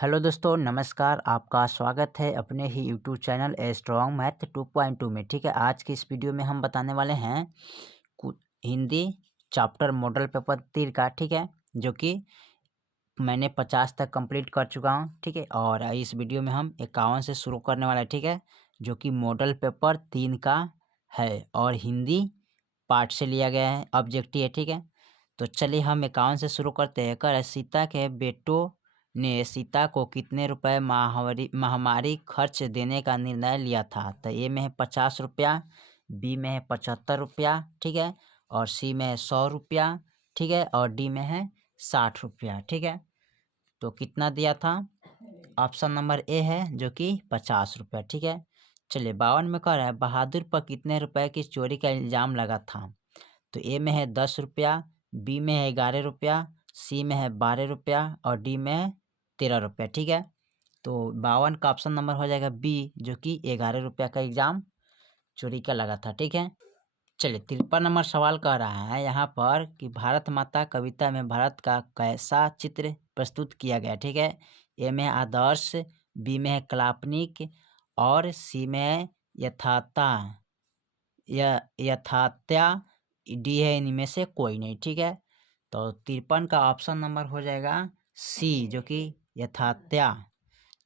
Hello दोस्तों, नमस्कार। आपका स्वागत है अपने ही YouTube channel A Strong Math 2.2 में। ठीक है, आज की इस वीडियो में हम बताने वाले हैं हिंदी चैप्टर मॉडल पेपर 3 का। ठीक है, जो कि मैंने 50 तक कंप्लीट कर चुका हूं। ठीक है, और इस वीडियो में हम 51 से शुरू करने वाला है। ठीक है, जो कि मॉडल पेपर 3 का है और हिंदी पार्ट से लिया गया है, ऑब्जेक्टिव है। ठीक है, तो चलिए हम 51 से शुरू करते हैं। कर सीता के बेटों ने सीता को कितने रुपए महामारी खर्च देने का निर्णय लिया था? तो ए में है 50 रुपया, बी में है 75 रुपया, ठीक है, और सी में है 100 रुपया, ठीक है, और डी में है 60 रुपया। ठीक है, तो कितना दिया था? ऑप्शन नंबर ए है जो कि 50 रुपया। ठीक है, चलिए 52 में कह रहा है बहादुर पर कितने रुपए की चोरी का इल्जाम लगा था? तो ए में है 10 रुपया, बी में है 11 रुपया, सी में है 12 रुपया और डी में है 13 रुपया। ठीक है, तो 52 का ऑप्शन नंबर हो जाएगा बी, जो कि 11 रुपया का एग्जाम चोरी का लगा था। ठीक है, चलिए 53 नंबर सवाल कह रहा है यहाँ पर कि भारत माता कविता में भारत का कैसा चित्र प्रस्तुत किया गया? ठीक है, ए में है आदर्श, बी में है काल्पनिक और सी में है यथाता यथार्थ्या, डी है इनमें से कोई नहीं। ठीक है, तो 53 का ऑप्शन नंबर हो जाएगा सी, जो कि यथार्थ्या।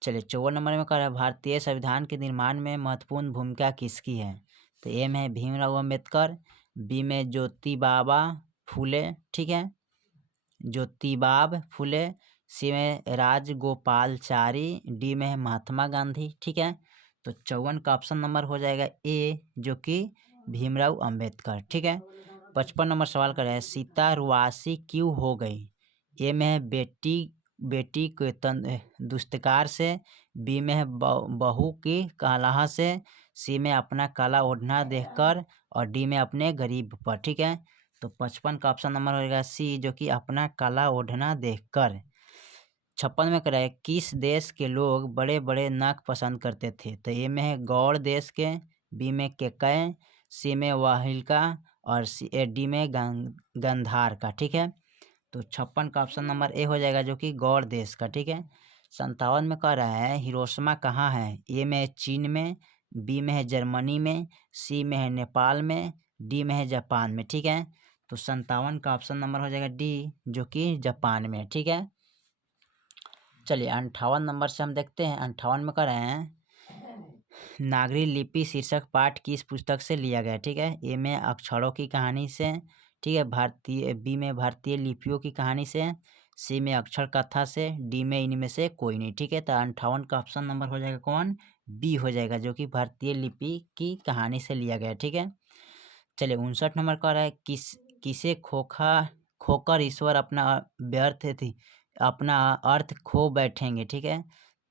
चलिए 54 नंबर में कह रहा है भारतीय संविधान के निर्माण में महत्वपूर्ण भूमिका किसकी है? तो ए में है भीमराव अम्बेडकर, बी में ज्योतिबा फूले, ठीक है, ज्योतिबा फूले, सी में राजगोपालचारी, डी में है महात्मा गांधी। ठीक है, तो 54 का ऑप्शन नंबर हो जाएगा ए, जो कि भीमराव अंबेडकर। ठीक है, 55 नंबर सवाल कर रहा है सीता रुआसी क्यों हो गई? ए में है बेटी बेटी के दुष्टकार से, बी में है बहू की कलह से, सी में अपना काला ओढ़ना देखकर और डी में अपने गरीब पर। ठीक है, तो 55 का ऑप्शन नंबर होगा सी, जो कि अपना काला ओढ़ना देखकर। 56 में कराए किस देश के लोग बड़े बड़े नाक पसंद करते थे? तो ए में है गौड़ देश के, बी में केकय, सी में वाहिलका और डी में गंधार का। ठीक है, तो 56 का ऑप्शन नंबर ए हो जाएगा, जो कि गौड़ देश का। ठीक है, 57 में कह रहा है हिरोशिमा कहाँ है? ए में है चीन में, बी में है जर्मनी में, सी में है नेपाल में, डी में है जापान में। ठीक है, तो 57 का ऑप्शन नंबर हो जाएगा डी, जो कि जापान में। ठीक है, चलिए 58 नंबर से हम देखते हैं। 58 में कह रहे हैं नागरी लिपि शीर्षक पाठ किस पुस्तक से लिया गया? ठीक है, ए में अक्षरों की कहानी से, ठीक है, बी में भारतीय लिपियों की कहानी से, सी में अक्षर कथा से, डी में इनमें से कोई नहीं। ठीक है, तो 58 का ऑप्शन नंबर हो जाएगा कौन? बी हो जाएगा, जो कि भारतीय लिपि की कहानी से लिया गया। ठीक है, चलिए 59 नंबर कह रहा है किसे खोकर ईश्वर अपना व्यर्थ थी अपना अर्थ खो बैठेंगे? ठीक है,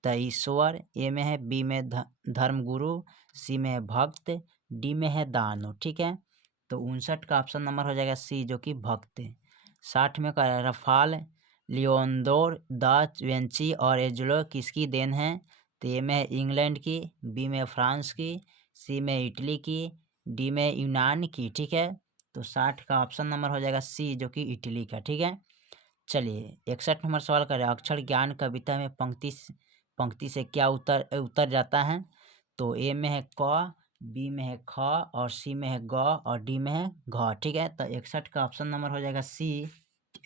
तो ईश्वर ए में है, बी में धर्मगुरु, सी में है भक्त, डी में है दानो। ठीक है, तो 59 का ऑप्शन नंबर हो जाएगा सी, जो कि भक्त। 60 में कह रहा है रफाल लियोंडोर दा विंची और एंजेलो किसकी देन है? तो ए में है इंग्लैंड की, बी में फ्रांस की, सी में इटली की, डी में यूनान की। ठीक है, तो 60 का ऑप्शन नंबर हो जाएगा सी, जो कि इटली का। ठीक है, चलिए 61 नंबर सवाल करें अक्षर ज्ञान कविता में पंक्ति से क्या उतर जाता है? तो ए में है क, बी में है ख और सी में है ग और डी में है घ। ठीक है, तो 61 का ऑप्शन नंबर हो जाएगा सी,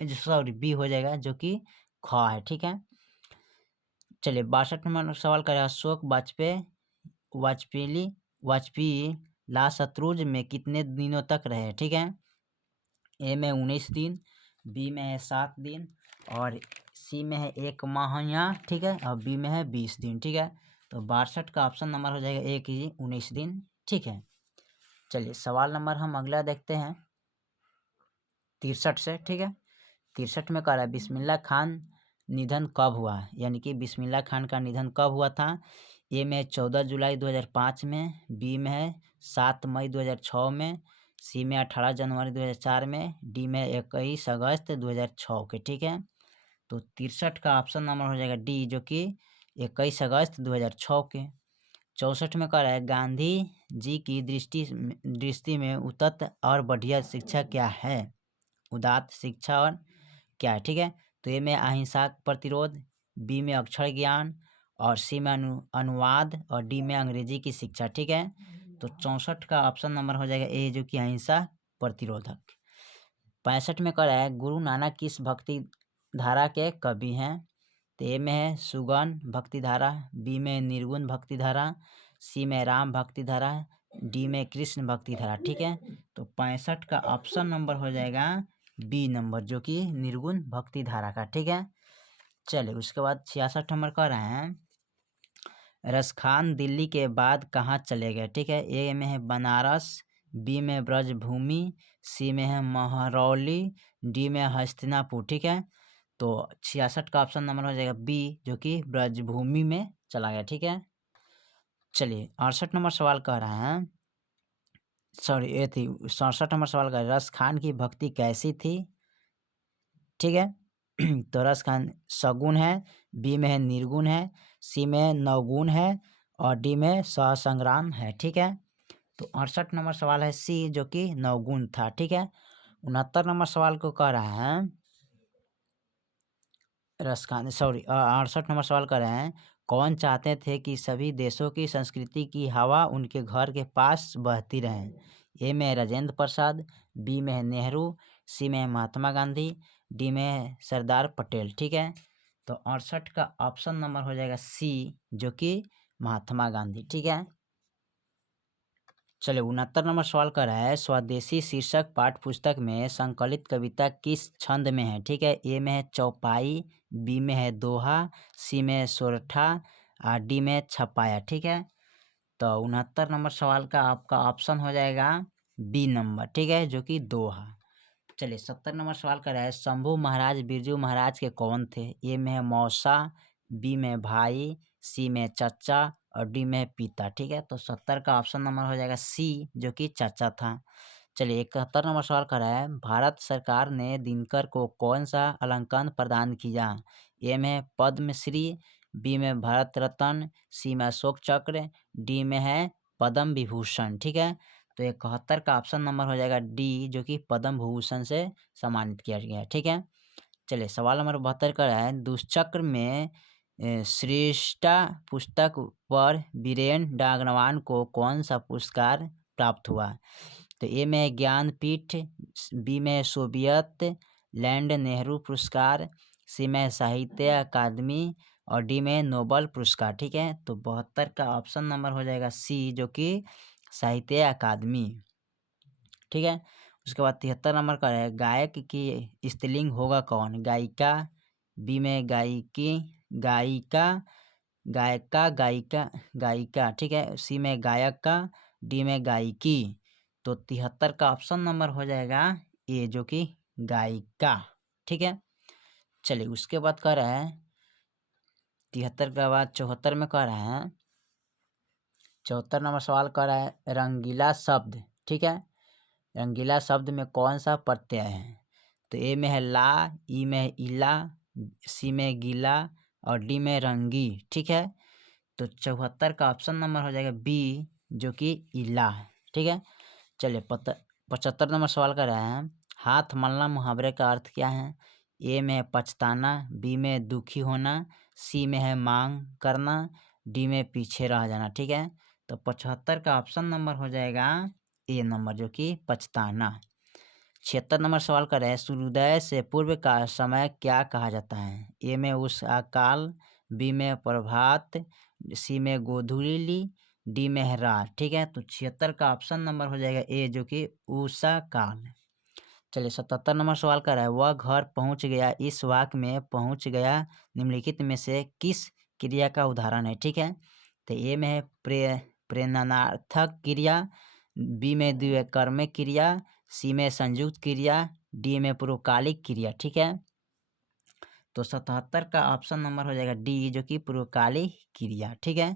सॉरी बी हो जाएगा, जो कि ख है। ठीक है, चलिए 62 नंबर सवाल करें अशोक वाजपेयी लाशत्रुंज में कितने दिनों तक रहे? ठीक है, ए में 19 दिन, बी में है 7 दिन और सी में है 1 माह। ठीक है, और बी में है 20 दिन। ठीक है, तो 62 का ऑप्शन नंबर हो जाएगा ए की 19 दिन। ठीक है, चलिए सवाल नंबर हम अगला देखते हैं 63 से। ठीक है, 63 में कह रहा है बिस्मिल्लाह खान निधन कब हुआ? यानी कि बिस्मिल्लाह खान का निधन कब हुआ था? ए में 14 जुलाई 2005 में, बी में है 7 मई 2006 में, सी में 18 जनवरी 2004 में, डी में 21 अगस्त 2006 के। ठीक है, तो 63 का ऑप्शन नंबर हो जाएगा डी, जो कि 21 अगस्त 2006 के। 64 में कह रहा है गांधी जी की दृष्टि में उदात्त और बढ़िया शिक्षा क्या है? उदात्त शिक्षा और क्या है? ठीक है, तो ए में अहिंसा प्रतिरोध, बी में अक्षर ज्ञान और सी में अनुवाद और डी में अंग्रेजी की शिक्षा। ठीक है, तो 64 का ऑप्शन नंबर हो जाएगा ए, जो कि अहिंसा प्रतिरोधक। 65 में कह रहा है गुरु नानक किस भक्ति धारा के कवि हैं? तो ए में है सुगन भक्ति धारा, बी में निर्गुण भक्ति धारा, सी में राम भक्ति धारा, डी में कृष्ण भक्ति धारा। ठीक है, तो 65 का ऑप्शन नंबर हो जाएगा बी नंबर, जो कि निर्गुण भक्ति धारा का। ठीक है, चलिए उसके बाद 66 नंबर कह रहे हैं रसखान दिल्ली के बाद कहाँ चले गए? ठीक है, ए में है बनारस, बी में ब्रजभूमि, सी में है महरौली, डी में हस्तिनापुर। ठीक है, तो 66 का ऑप्शन नंबर हो जाएगा बी, जो कि ब्रजभूमि में चला गया। ठीक है, चलिए 68 नंबर सवाल कह रहे हैं, सॉरी ये थी 67 नंबर सवाल कह रहे हैं रस खान की भक्ति कैसी थी? ठीक है, तो रस खान सगुण है, बी में है निर्गुण है, सी में नवगुण है और डी में सहसंग्राम है। ठीक है, तो 68 नंबर सवाल है सी, जो कि नवगुण था। ठीक है, 69 नंबर सवाल को कह रहे हैं रसखान, सॉरी 68 नंबर सवाल कर रहे हैं कौन चाहते थे कि सभी देशों की संस्कृति की हवा उनके घर के पास बहती रहे? ए में राजेंद्र प्रसाद, बी में है नेहरू, सी में है महात्मा गांधी, डी में है सरदार पटेल। ठीक है, तो 68 का ऑप्शन नंबर हो जाएगा सी, जो कि महात्मा गांधी। ठीक है, चलिए 69 नंबर सवाल कर रहा है स्वदेशी शीर्षक पाठ्य पुस्तक में संकलित कविता किस छंद में है? ठीक है, ए में है चौपाई, बी में है दोहा, सी में है सोरठा और डी में है छपाया। ठीक है, तो 69 नंबर सवाल का आपका ऑप्शन हो जाएगा बी नंबर। ठीक है, जो कि दोहा। चलिए 70 नंबर सवाल कर रहा है शंभू महाराज बिरजू महाराज के कौन थे? ए में है मौसा, बी में भाई, सी में चाचा और डी में पिता। ठीक है, तो 70 का ऑप्शन नंबर हो जाएगा सी, जो कि चाचा था। चलिए 71 नंबर सवाल कर रहा है भारत सरकार ने दिनकर को कौन सा अलंकरण प्रदान किया? ए में पद्मश्री, बी में भारत रत्न, सी में अशोक चक्र, डी में है पद्म विभूषण। ठीक है, तो 71 का ऑप्शन नंबर हो जाएगा डी, जो कि पद्म भूषण से सम्मानित किया गया है। ठीक है, चलिए सवाल नंबर 72 का है दुष्चक्र में श्रेष्ठा पुस्तक पर वीरेन डागरवान को कौन सा पुरस्कार प्राप्त हुआ? तो ए में ज्ञानपीठ, बी में सोवियत लैंड नेहरू पुरस्कार, सी में साहित्य अकादमी और डी में नोबल पुरस्कार। ठीक है, तो 72 का ऑप्शन नंबर हो जाएगा सी, जो कि साहित्य अकादमी। ठीक है, उसके बाद 73 नंबर का है गायक की स्त्रीलिंग होगा कौन? गायिका, बी में गायिकी, गायिका, गायका, गायिका, गायिका। ठीक है, सी में गायक का, डी में गायिकी। तो 73 का ऑप्शन नंबर हो जाएगा ए, जो कि गायिका। ठीक है, चलिए उसके बाद कह रहा है 73 के बाद 74 में कह रहे हैं 74 नंबर सवाल कर रहा है रंगीला शब्द। ठीक है, रंगीला शब्द में कौन सा प्रत्यय है? तो ए में है ला, ई में है इला, सी में गीला और डी में रंगी। ठीक है, तो 74 का ऑप्शन नंबर हो जाएगा बी, जो कि इला है। ठीक है, चलिए 75 नंबर सवाल कर रहे हैं हाथ मलना मुहावरे का अर्थ क्या है? ए में है पछताना, बी में दुखी होना, सी में है मांग करना, डी में पीछे रह जाना। ठीक है, तो 75 का ऑप्शन नंबर हो जाएगा ए नंबर, जो कि पछताना। 76 नंबर सवाल कर रहे हैं सूर्योदय से पूर्व का समय क्या कहा जाता है? ए में उषा काल, बी में प्रभात, सी में गोधूली, डी में है रात। ठीक है, तो 76 का ऑप्शन नंबर हो जाएगा ए, जो कि उषा काल। चलिए 77 नंबर सवाल कर रहा है वह घर पहुंच गया इस वाक्य में पहुंच गया निम्नलिखित में से किस क्रिया का उदाहरण है? ठीक है, तो ए में है प्रेरणार्थक क्रिया, बी में द्विकर्मक क्रिया, सी में संयुक्त क्रिया, डी में पूर्वकालिक क्रिया। ठीक है, तो 77 का ऑप्शन नंबर हो जाएगा डी, जो कि पूर्वकालिक क्रिया। ठीक है,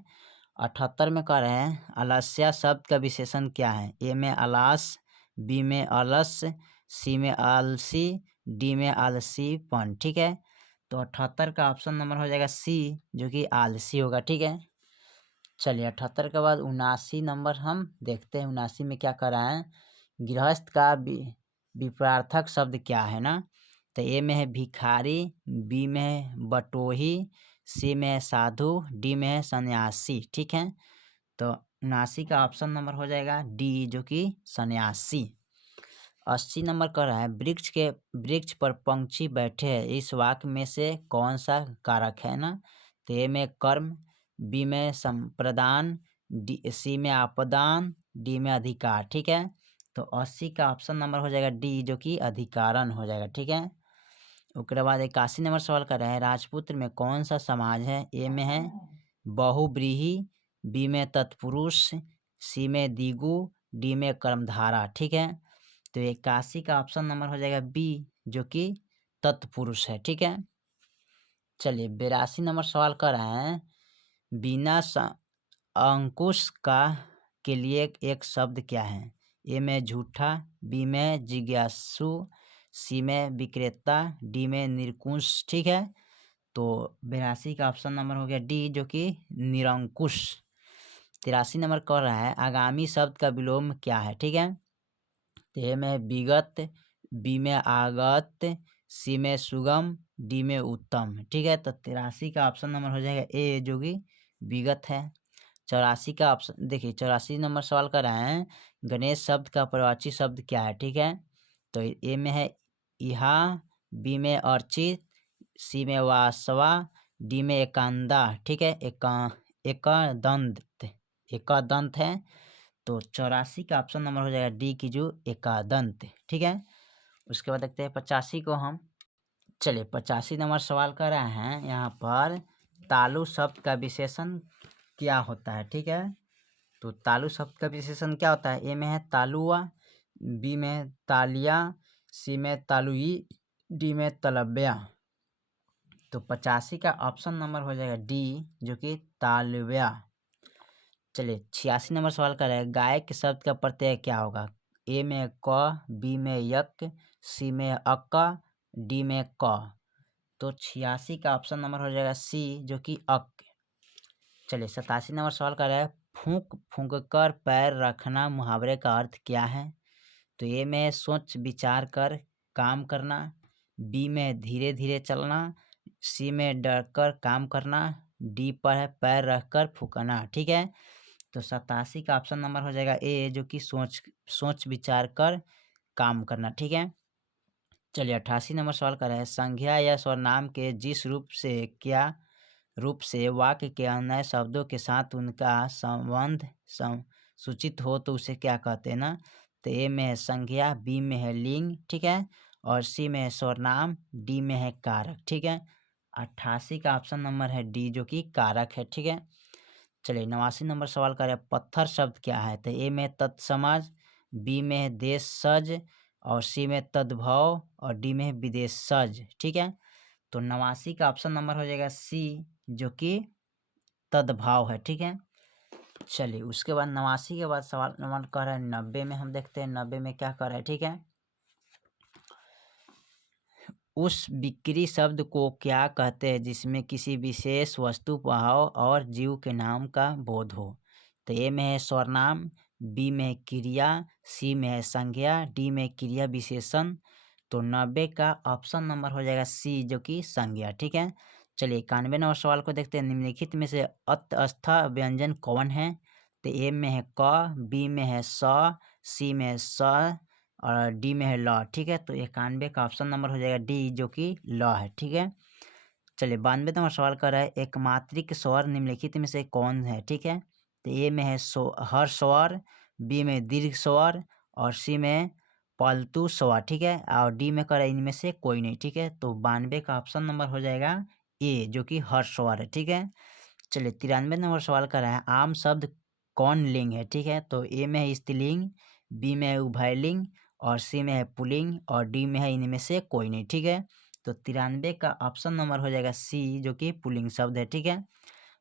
78 में कह रहे हैं आलस्य शब्द का विशेषण क्या है? ए में आलस, बी में अलस, सी में आलसी, डी में आलसीपन। ठीक है, तो 78 का ऑप्शन नंबर हो जाएगा सी, जो कि आलसी होगा। ठीक है, चलिए 78 के बाद 79 नंबर हम देखते हैं 79 में क्या कर रहा है गृहस्थ का विपरार्थक शब्द क्या है ना? तो ए में है भिखारी, बी में है बटोही, सी में है साधु, डी में है सन्यासी। ठीक है, तो 79 का ऑप्शन नंबर हो जाएगा डी, जो कि सन्यासी। 80 नंबर कर रहा है, वृक्ष पर पंछी बैठे हैं, इस वाक्य में से कौन सा कारक है ना। तो ए में कर्म, बी में संप्रदान, सी में आपदान, डी में अधिकार। ठीक है, तो 80 का ऑप्शन नंबर हो जाएगा डी, जो कि अधिकारण हो जाएगा। ठीक है, उसके बाद 81 नंबर सवाल कर रहे हैं, राजपुत्र में कौन सा समाज है। ए में है बहुव्रीहि, बी में तत्पुरुष, सी में दिगु, डी में कर्मधारा। ठीक है, तो 81 का ऑप्शन नंबर हो जाएगा बी, जो कि तत्पुरुष है। ठीक है, चलिए 82 नंबर सवाल कर रहे हैं, बिना अंकुश का के लिए एक शब्द क्या है। ए में झूठा, बी में जिज्ञासु, सी में विक्रेता, डी में निरंकुश। ठीक है, तो 82 का ऑप्शन नंबर हो गया डी, जो कि निरंकुश। 83 नंबर कर रहा है, आगामी शब्द का विलोम क्या है। ठीक है, तो ए में विगत, बी में आगत, सी में सुगम, डी में उत्तम। ठीक है, तो 83 का ऑप्शन नंबर हो जाएगा ए, जो कि विगत है। 84 का ऑप्शन देखिए, 84 नंबर सवाल कर रहे हैं, गणेश शब्द का प्रवाची शब्द क्या है। ठीक है, तो ए में है इहा, बी में अर्चित, सी में वासवा, डी में एकांदा। ठीक है, एकादंत है, तो 84 का ऑप्शन नंबर हो जाएगा डी की, जो एकादंत। ठीक है, उसके बाद देखते हैं 85 को हम। चलिए 85 नंबर सवाल कर रहे हैं, यहाँ पर तालु शब्द का विशेषण क्या होता है। ठीक है, तो तालु शब्द का विशेषण क्या होता है। ए में है तालुआ, बी में है तालिया, सी में तालुई, डी में तलब्या। तो 85 का ऑप्शन नंबर हो जाएगा डी, जो कि तालव्या। चलिए 86 नंबर सवाल कर रहे हैं, गायक शब्द का प्रत्यय क्या होगा। ए में क, बी में यक, सी में अक, डी में क। तो 86 का ऑप्शन नंबर हो जाएगा सी, जो कि अक। चलिए 87 नंबर सवाल कर रहे हैं, फूंक फूंक कर पैर रखना मुहावरे का अर्थ क्या है। तो ए में सोच विचार कर काम करना, बी में धीरे धीरे चलना, सी में डर कर काम करना, डी पर है पैर रखकर फूकना। ठीक है, तो 87 का ऑप्शन नंबर हो जाएगा ए, जो कि सोच विचार कर काम करना। ठीक है, चलिए 88 नंबर सवाल कर रहे हैं, संज्ञा या सर्वनाम के जिस रूप से वाक्य के अन्य शब्दों के साथ उनका संबंध सूचित हो तो उसे क्या कहते हैं ना। तो ए में है संज्ञा, बी में है लिंग। ठीक है, और सी में है सर्वनाम, डी में है कारक। ठीक है, 88 का ऑप्शन नंबर है डी, जो कि कारक है। ठीक है, चलिए 89 नंबर सवाल कर रहे हैं, पत्थर शब्द क्या है। तो ए में तत्समझ, बी में है देशज, और सी में तद्भव, और डी में है विदेशज। ठीक है, तो 89 का ऑप्शन नंबर हो जाएगा सी, जो कि तद्भाव है। ठीक है, चलिए उसके बाद 89 के बाद सवाल नंबर कर रहे हैं 90 में। हम देखते हैं 90 में क्या कर रहे हैं। ठीक है, उस बिक्री शब्द को क्या कहते हैं जिसमें किसी विशेष वस्तु, भाव और जीव के नाम का बोध हो। तो ए में है सर्वनाम, बी में है क्रिया, सी में है संज्ञा, डी में क्रिया विशेषण। तो 90 का ऑप्शन नंबर हो जाएगा सी, जो कि संज्ञा। ठीक है, चलिए 91 नंबर सवाल को देखते हैं, निम्नलिखित में से अतस्थ व्यंजन कौन है। तो ए में है क, बी में है स, सी में है स, और डी में है लॉ। ठीक है, तो 91 का ऑप्शन नंबर हो जाएगा डी, जो कि लॉ है। ठीक है, चलिए 92 नंबर सवाल कर रहा है, एक मात्रिक स्वर निम्नलिखित में से कौन है। ठीक है, तो ए में है हर स्वर, बी में दीर्घ स्वर, और सी में पालतू स्वर। ठीक है, और डी में कर इनमें से कोई नहीं। ठीक है, तो 92 का ऑप्शन नंबर हो जाएगा ए, जो कि हर स्वर है। ठीक है, चलिए 93 नंबर सवाल कर रहा है, आम शब्द कौन लिंग है। ठीक है, तो ए में है स्त्रीलिंग, बी में है उभयलिंग, और सी में है पुल्लिंग, और डी में है इनमें से कोई नहीं। ठीक है, तो 93 का ऑप्शन नंबर हो जाएगा सी, जो कि पुल्लिंग शब्द है। ठीक है,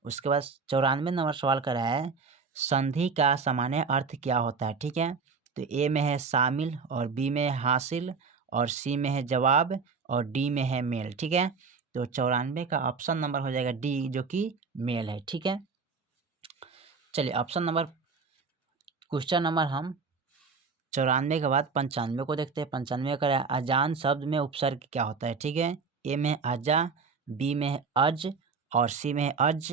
उसके बाद 94 नंबर सवाल कर रहा है, संधि का सामान्य अर्थ क्या होता है। ठीक है, तो ए में है शामिल, और बी में है हासिल, और सी में है जवाब, और डी में है मेल। ठीक है, तो 94 का ऑप्शन नंबर हो जाएगा डी, जो कि मेल है। ठीक है, चलिए ऑप्शन नंबर क्वेश्चन नंबर हम 94 के बाद 95 को देखते हैं। 95 का अजान शब्द में उपसर्ग क्या होता है। ठीक है, ए में अजा, बी में है अज, और सी में है अज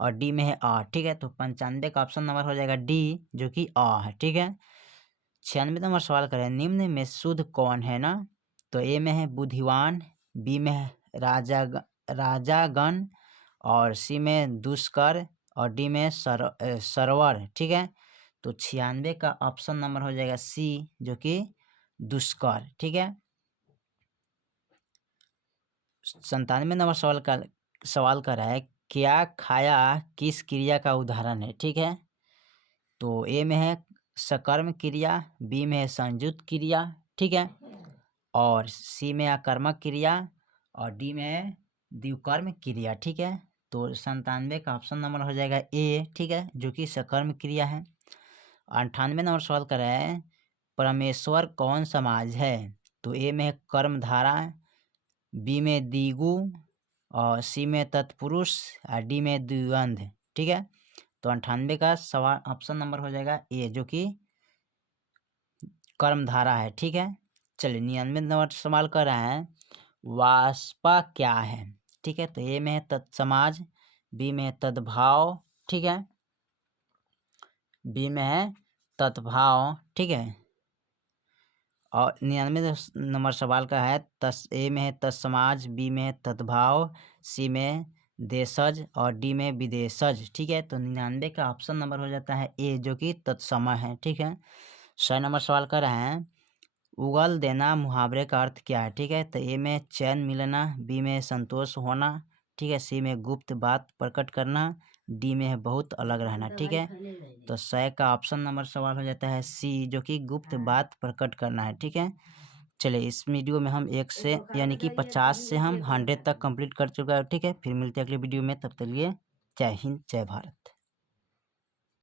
और डी में है आ, ठीक है। तो 95 का ऑप्शन नंबर हो जाएगा डी, जो कि आ है, ठीक है। 96 नंबर सवाल करें, निम्न में शुद्ध कौन है ना। तो ए में है बुद्धिवान, बी में है राजागण और सी में दुष्कर और डी में सरवर, ठीक है। तो 96 का ऑप्शन नंबर हो जाएगा सी, जो कि दुष्कर, ठीक है। 97 नंबर सवाल कर रहा है, क्या खाया किस क्रिया का उदाहरण है, ठीक है। तो ए में है सकर्म क्रिया, बी में है संयुक्त क्रिया, ठीक है, और सी में आकर्मक क्रिया और डी में है द्विकर्म क्रिया, ठीक है। तो 97 का ऑप्शन नंबर हो जाएगा ए, ठीक है, जो कि सकर्म क्रिया है। 98 नंबर सवाल कर रहा है, परमेश्वर कौन समाज है। तो ए में है कर्मधारा, बी में द्विगु और सी में तत्पुरुष और डी में द्विगंध, ठीक है। तो 98 का सवाल ऑप्शन नंबर हो जाएगा ए, जो कि कर्मधारा है, ठीक है। चलिए 99 नंबर सवाल कर रहा है, वास्पा क्या है, ठीक है। तो ए में है तत्समाज, बी में है तद्भाव, ठीक है, बी में है तत्भाव, ठीक है। और 99 नंबर सवाल का है, ए में है तत्समाज, बी में है तद्भाव, सी में देशज और डी में विदेशज, ठीक है। तो 99 का ऑप्शन नंबर हो जाता है ए, जो कि तत्समय है, ठीक है। 100 नंबर सवाल कर रहे हैं, उगल देना मुहावरे का अर्थ क्या है, ठीक है। तो ए में चैन मिलना, बी में संतोष होना, ठीक है, सी में गुप्त बात प्रकट करना, डी में है बहुत अलग रहना, ठीक है। तो 100 का ऑप्शन नंबर सवाल हो जाता है सी, जो कि गुप्त बात प्रकट करना है, ठीक है। चलिए इस वीडियो में हम 1 से यानी कि 50 से हम 100 तक कंप्लीट कर चुका है, ठीक है। फिर मिलते हैं अगले वीडियो में, तब तक के लिए जय हिंद जय भारत।